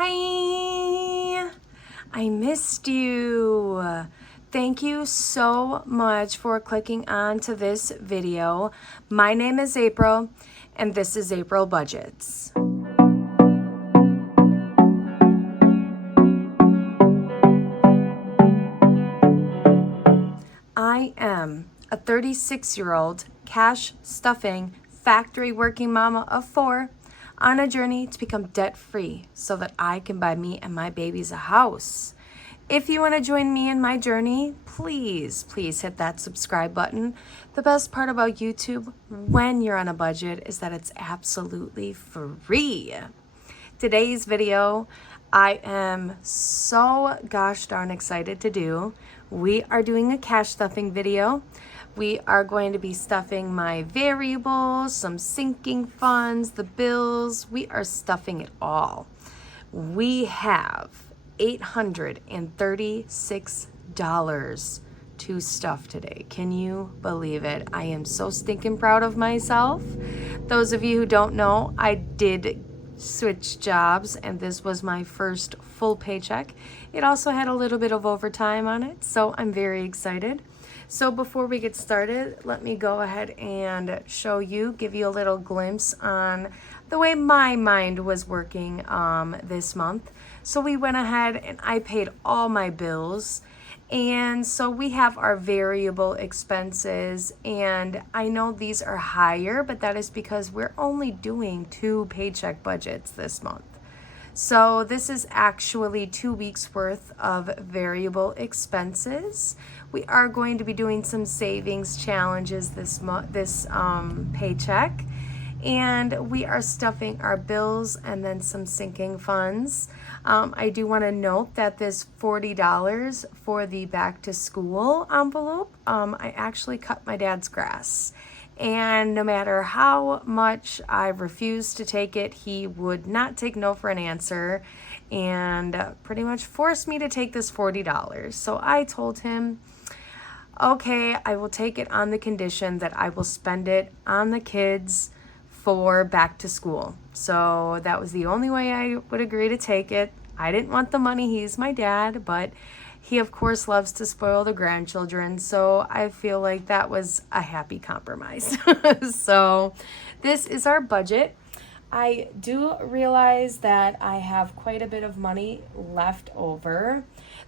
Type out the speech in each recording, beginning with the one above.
Hi, I missed you. Thank you so much for clicking on to this video. My name is April, and this is April Budgets. I am a 36-year-old cash stuffing factory working mama of 4 on a journey to become debt-free so that I can buy me and my babies a house. If you want to join me in my journey, please hit that subscribe button. The best part about YouTube when you're on a budget is that it's absolutely free. Today's video, I am so gosh darn excited to do. We are doing a cash stuffing video. We are going to be stuffing my variables, some sinking funds, the bills. We are stuffing it all. We have $836 to stuff today. Can you believe it? I am so stinking proud of myself. Those of you who don't know, I did switch jobs and this was my first full paycheck. It also had a little bit of overtime on it, so I'm very excited. So before we get started, let me go ahead and give you a little glimpse on the way my mind was working this month. So we went ahead and I paid all my bills. And so we have our variable expenses, and I know these are higher, but that is because we're only doing 2 paycheck budgets this month. So this is actually 2 weeks worth of variable expenses. We are going to be doing some savings challenges this paycheck, and we are stuffing our bills and then some sinking funds. I do want to note that this $40 for the back to school envelope, I actually cut my dad's grass. And no matter how much I refused to take it, he would not take no for an answer and pretty much forced me to take this $40. So I told him, okay, I will take it on the condition that I will spend it on the kids for back to school. So that was the only way I would agree to take it. I didn't want the money. He's my dad, but he of course loves to spoil the grandchildren. So I feel like that was a happy compromise. So this is our budget. I do realize that I have quite a bit of money left over.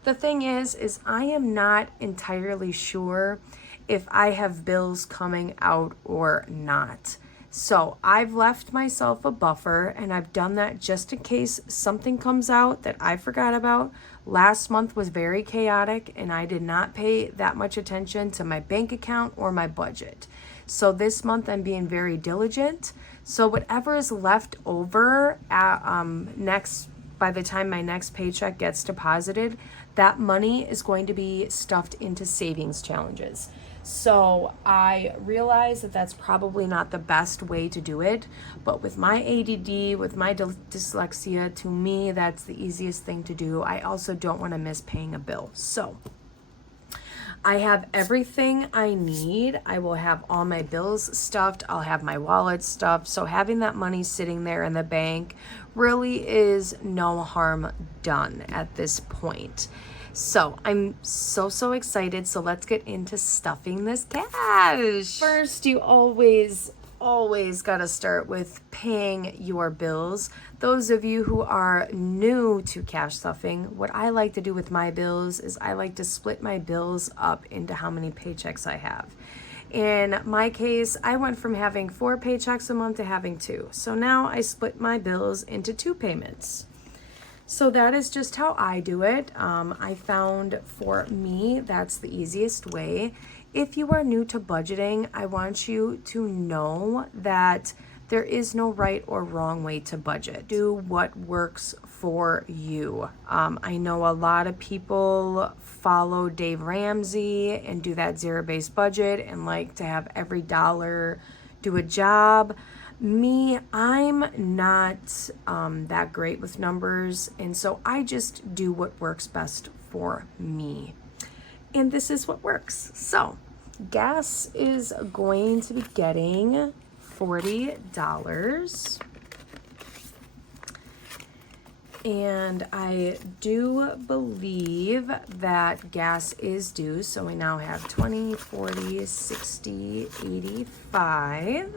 The thing is I am not entirely sure if I have bills coming out or not. So I've left myself a buffer, and I've done that just in case something comes out that I forgot about. Last month was very chaotic, and I did not pay that much attention to my bank account or my budget. So this month I'm being very diligent. So whatever is left over by the time my next paycheck gets deposited, that money is going to be stuffed into savings challenges. So I realize that that's probably not the best way to do it, but with my ADD, with my dyslexia, to me, that's the easiest thing to do. I also don't want to miss paying a bill. So I have everything I need. I will have all my bills stuffed. I'll have my wallet stuffed. So having that money sitting there in the bank really is no harm done at this point. So I'm so excited. So let's get into stuffing this cash. First, you always got to start with paying your bills. Those of you who are new to cash stuffing, what I like to do with my bills is I like to split my bills up into how many paychecks I have. In my case, I went from having 4 paychecks a month to having 2. So now I split my bills into 2 payments. So that is just how I do it. I found for me, that's the easiest way. If you are new to budgeting, I want you to know that there is no right or wrong way to budget. Do what works for you. I know a lot of people follow Dave Ramsey and do that zero-based budget and like to have every dollar do a job. Me, I'm not that great with numbers, and so I just do what works best for me. And this is what works. So gas is going to be getting $40. And I do believe that gas is due. So we now have 20, 40, 60, 85.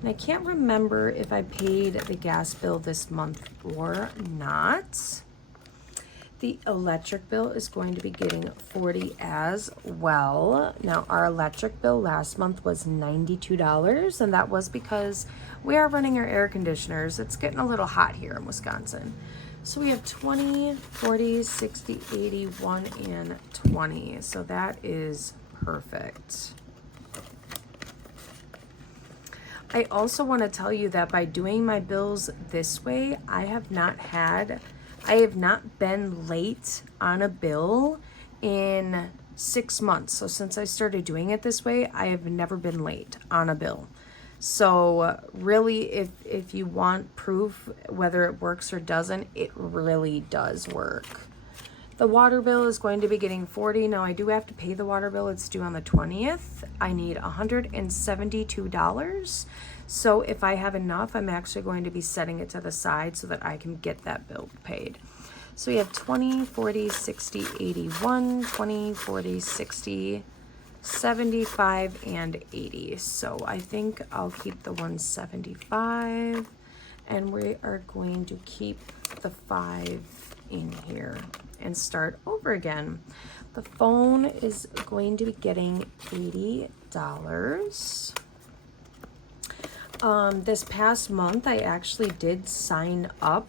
And I can't remember if I paid the gas bill this month or not. The electric bill is going to be getting 40 as well. Now, our electric bill last month was $92, and that was because we are running our air conditioners. It's getting a little hot here in Wisconsin. So we have 20, 40, 60, 81, and 20. So that is perfect. I also want to tell you that by doing my bills this way, I have not been late on a bill in 6 months. So since I started doing it this way, I have never been late on a bill. So really, if you want proof whether it works or doesn't, it really does work. The water bill is going to be getting 40. Now I do have to pay the water bill. It's due on the 20th. I need $172. So if I have enough, I'm actually going to be setting it to the side so that I can get that bill paid. So we have 20, 40, 60, 81, 20, 40, 60, 75, and 80. So I think I'll keep the 175, and we are going to keep the 5 in here and start over again. The phone is going to be getting $80. This past month, I actually did sign up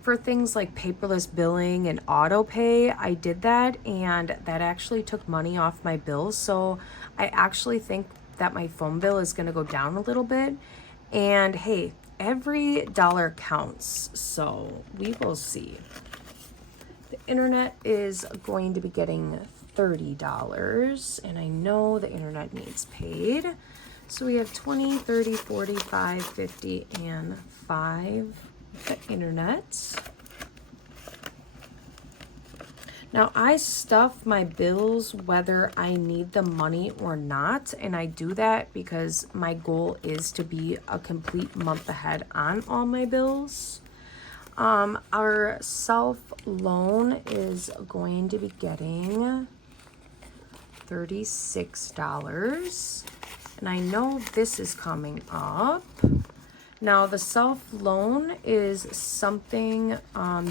for things like paperless billing and auto pay. I did that, and that actually took money off my bills. So I actually think that my phone bill is going to go down a little bit. And hey, every dollar counts. So we will see. The internet is going to be getting $30, and I know the internet needs paid. So we have 20, 30, 45, 50, and 5 the internet. Now I stuff my bills whether I need the money or not, and I do that because my goal is to be a complete month ahead on all my bills. Our self loan is going to be getting $36, and I know this is coming up. Now, the self-loan is something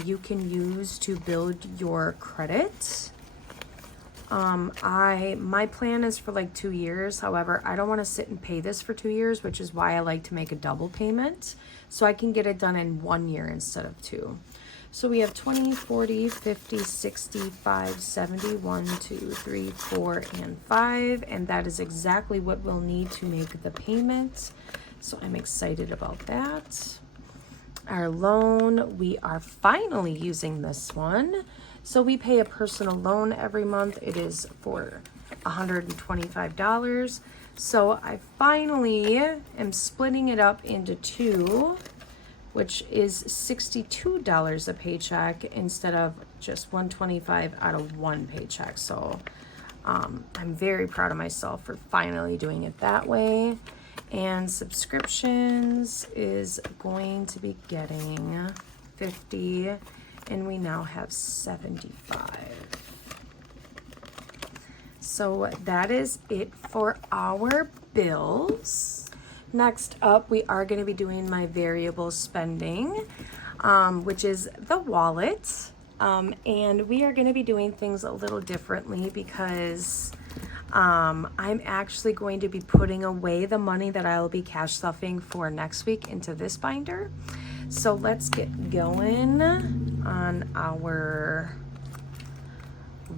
you can use to build your credit. My plan is for like 2 years. However, I don't want to sit and pay this for 2 years, which is why I like to make a double payment so I can get it done in 1 year instead of 2. So we have 20, 40, 50, 65, 70, 1, 2, 3, 4, and 5. And that is exactly what we'll need to make the payment. So I'm excited about that. Our loan, we are finally using this one. So we pay a personal loan every month. It is for $125. So I finally am splitting it up into 2, which is $62 a paycheck instead of just $125 out of 1 paycheck. So I'm very proud of myself for finally doing it that way. And subscriptions is going to be getting 50, and we now have 75. So that is it for our bills. Next up, we are going to be doing my variable spending, which is the wallet. And we are going to be doing things a little differently because I'm actually going to be putting away the money that I will be cash stuffing for next week into this binder. So let's get going on our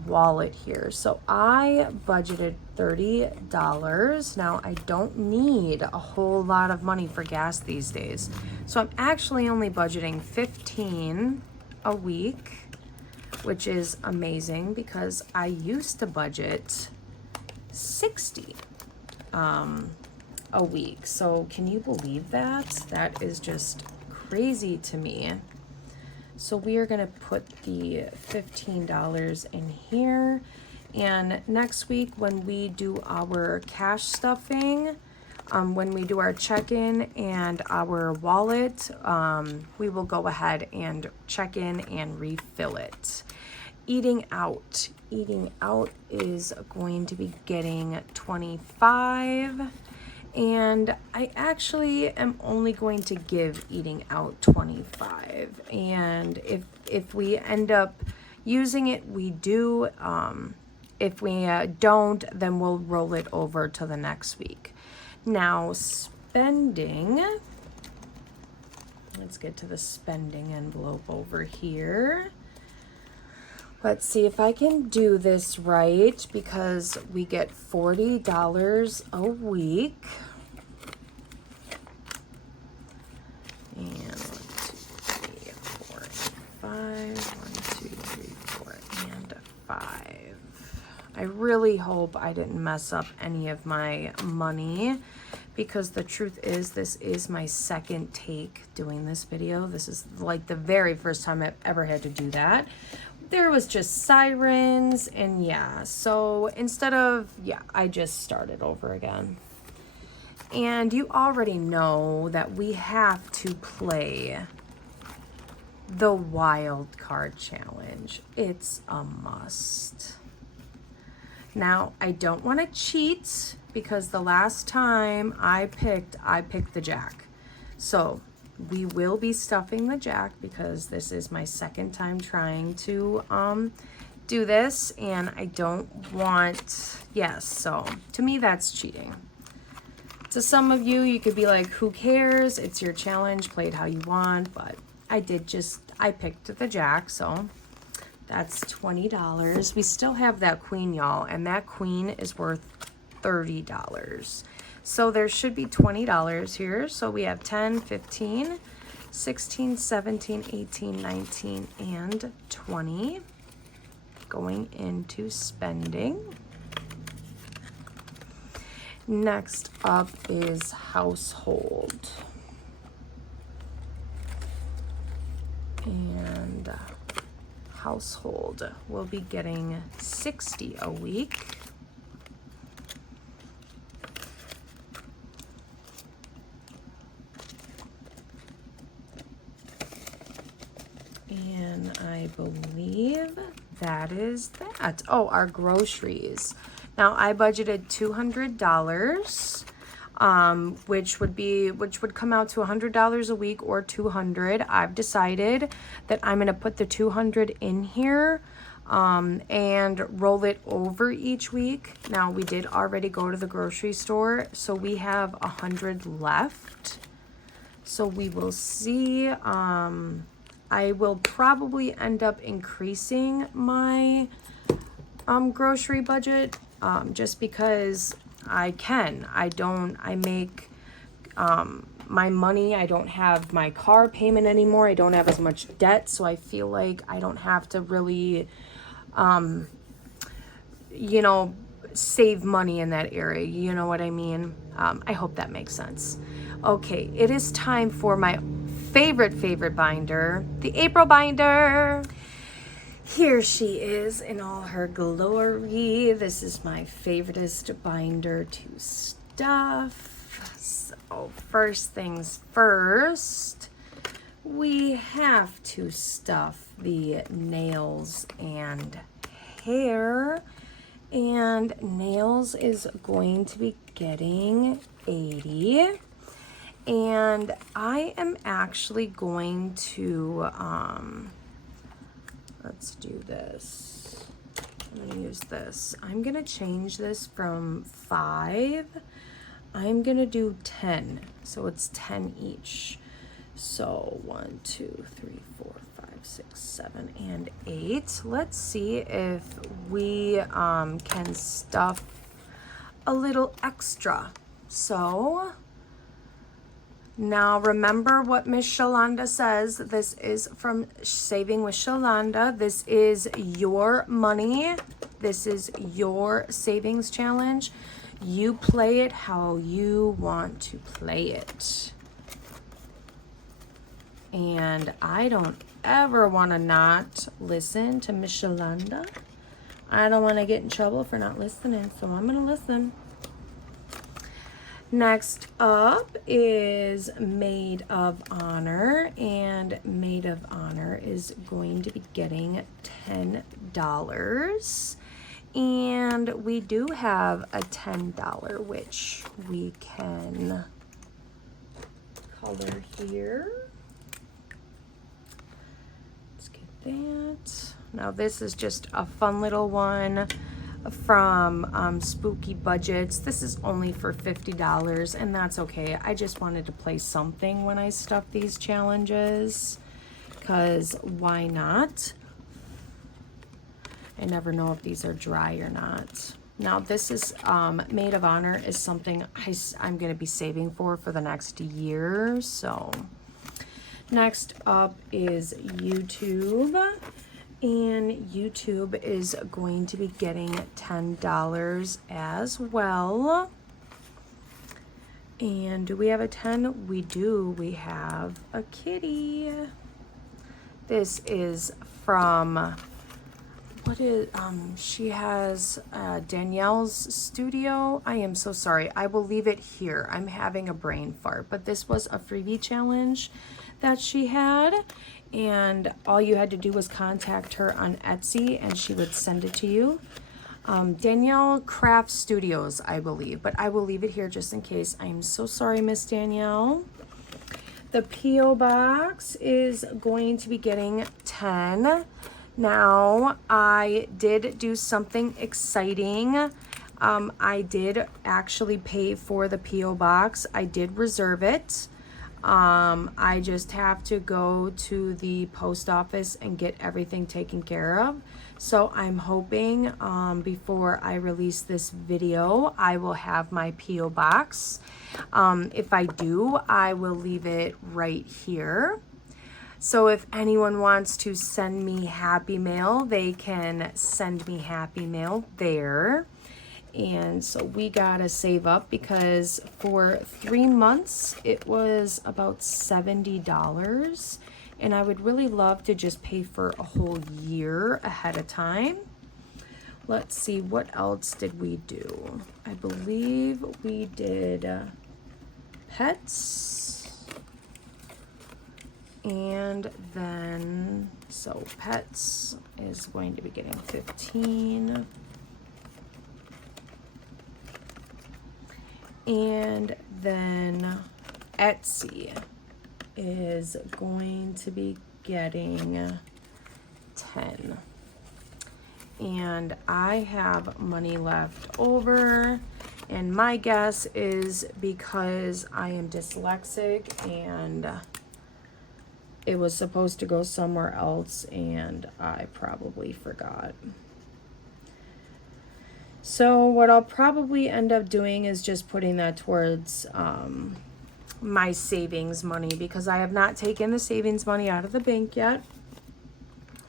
wallet here. So I budgeted $30. Now I don't need a whole lot of money for gas these days. So I'm actually only budgeting $15 a week, which is amazing because I used to budget $60 a week. So can you believe that? That is just crazy to me. So we are going to put the $15 in here, and next week when we do our cash stuffing, when we do our check-in and our wallet, we will go ahead and check in and refill it. Eating out is going to be getting 25, and I actually am only going to give eating out 25, and if we end up using it, we do. If we don't, then we'll roll it over to the next week. Now, spending, let's get to the spending envelope over here. Let's see if I can do this right, because we get $40 a week. And 1, 2, 3, 4, 5. 1, 2, 3, 4, and 5. I really hope I didn't mess up any of my money, because the truth is, this is my second take doing this video. This is like the very first time I've ever had to do that. There was just sirens, and yeah, so instead of, I just started over again. And you already know that we have to play the wild card challenge. It's a must. Now, I don't want to cheat, because the last time I picked the jack. So we will be stuffing the jack, because this is my second time trying to do this, and I don't want, so to me that's cheating. To some of you, you could be like, who cares? It's your challenge, play it how you want, but I picked the jack, so that's $20. We still have that queen, y'all, and that queen is worth $30. So there should be $20 here. So we have 10, 15, 16, 17, 18, 19, and 20 going into spending. Next up is household. And household will be getting $60 a week. And I believe that is that. Oh, our groceries. Now I budgeted $200. Which would come out to $100 a week, or $200. I've decided that I'm going to put the $200 in here and roll it over each week. Now, we did already go to the grocery store, so we have $100 left. So we will see. I will probably end up increasing my grocery budget, just because I can. I make my money. I don't have my car payment anymore. I don't have as much debt, so I feel like I don't have to really, save money in that area. You know what I mean? I hope that makes sense. Okay, it is time for my favorite binder, the April binder. Here she is in all her glory. This is my favoriteest binder to stuff. So first things first, we have to stuff the nails and hair. And nails is going to be getting 80. And I am actually going to, let's do this. I'm gonna use this. I'm gonna change this from 5. I'm gonna do 10. So it's 10 each. So 1, 2, 3, 4, 5, 6, 7, and 8. Let's see if we can stuff a little extra. So now remember what Miss Shalonda says. This is from Saving with Shalonda. This is your money. This is your savings challenge. You play it how you want to play it. And I don't ever want to not listen to Miss Shalonda. I don't want to get in trouble for not listening, so I'm going to listen. Next up is Maid of Honor, and Maid of Honor is going to be getting $10. And we do have a $10, which we can color here. Let's get that. Now this is just a fun little one from Spooky Budgets. This is only for $50, and that's okay. I just wanted to play something when I stuff these challenges, because why not? I never know if these are dry or not. Now this is Maid of Honor is something I'm going to be saving for the next year. So next up is YouTube. And YouTube is going to be getting $10 as well. And do we have a 10? We do. We have a kitty. This is from, what is, she has Danielle's studio. I am so sorry. I will leave it here. I'm having a brain fart. But this was a freebie challenge that she had. And all you had to do was contact her on Etsy and she would send it to you. Danielle Craft Studios, I believe, but I will leave it here just in case. I'm so sorry, Miss Danielle. The P.O. Box is going to be getting 10. Now, I did do something exciting. I did actually pay for the P.O. Box. I did reserve it. I just have to go to the post office and get everything taken care of. So I'm hoping before I release this video, I will have my P.O. box. If I do, I will leave it right here. So if anyone wants to send me Happy Mail, they can send me Happy Mail there. And so we gotta save up, because for 3 months it was about $70, and I would really love to just pay for a whole year ahead of time. Let's see, what else did we do? I believe we did pets, and then so pets is going to be getting 15. And then Etsy is going to be getting 10. And I have money left over. And my guess is because I am dyslexic and it was supposed to go somewhere else and I probably forgot. So what I'll probably end up doing is just putting that towards my savings money, because I have not taken the savings money out of the bank yet.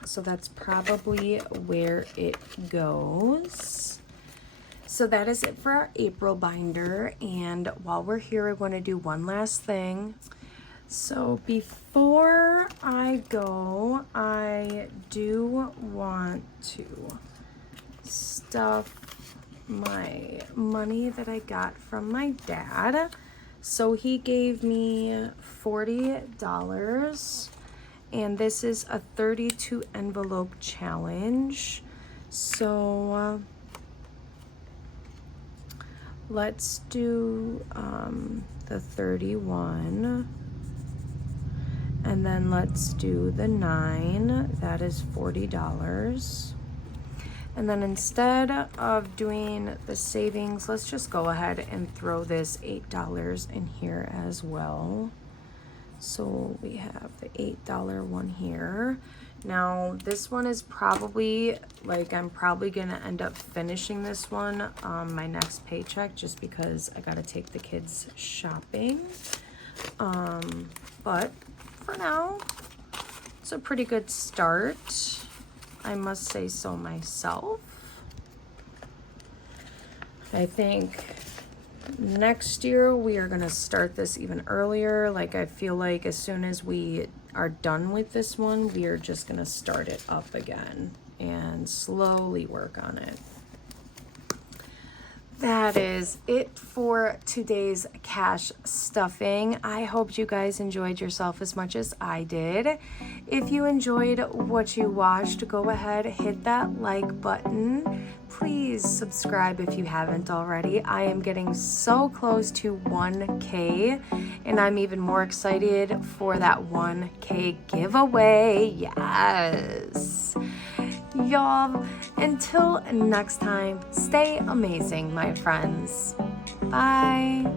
So that's probably where it goes. So that is it for our April binder. And while we're here, we're going to do one last thing. So before I go, I do want to stuff my money that I got from my dad. So he gave me $40, and this is a 32 envelope challenge. So let's do the 31, and then let's do the 9. That is $40. And then instead of doing the savings, let's just go ahead and throw this $8 in here as well. So we have the $8 one here. Now this one is probably, like, I'm probably gonna end up finishing this one on my next paycheck, just because I gotta take the kids shopping. But for now, it's a pretty good start, I must say so myself. I think next year we are gonna start this even earlier. Like, I feel like as soon as we are done with this one, we are just gonna start it up again and slowly work on it. that is it for today's cash stuffing. I hope you guys enjoyed yourself as much as I did. If you enjoyed what you watched, go ahead, hit that like button. Please subscribe if you haven't already. I am getting so close to 1K, and I'm even more excited for that 1K giveaway. Yes. Y'all, until next time, stay amazing, my friends. Bye.